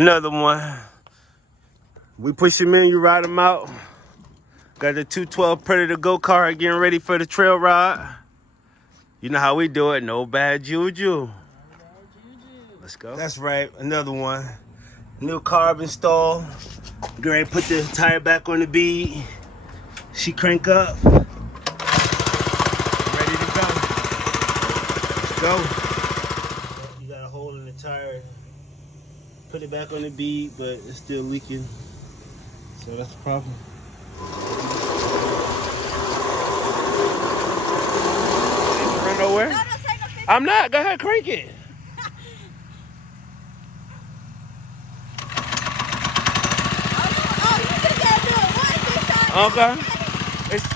Another one. We push him in, you ride him out. Got the 212 Predator go-kart getting ready for the trail ride. You know how we do it, no bad juju. Let's go. That's right, another one. New carb installed. Get ready to put the tire back on the bead. She crank up. Ready to go. Let's go. You got a hole in the tire. Put it back on the bead, but it's still leaking. So that's the problem. Run nowhere? No, I'm not. Go ahead, crank it. Okay. It's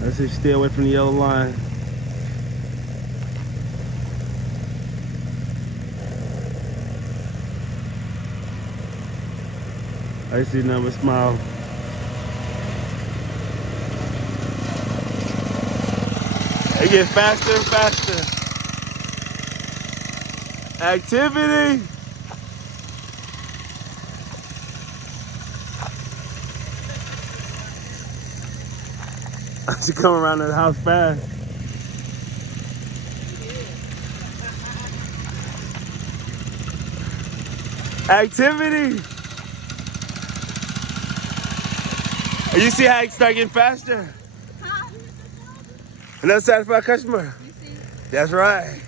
That's it, stay away from the yellow line. I see nothing but smile. It gets faster and faster. Activity. I should come around the house fast. Activity. You see how it start getting faster? Another satisfied customer. That's right.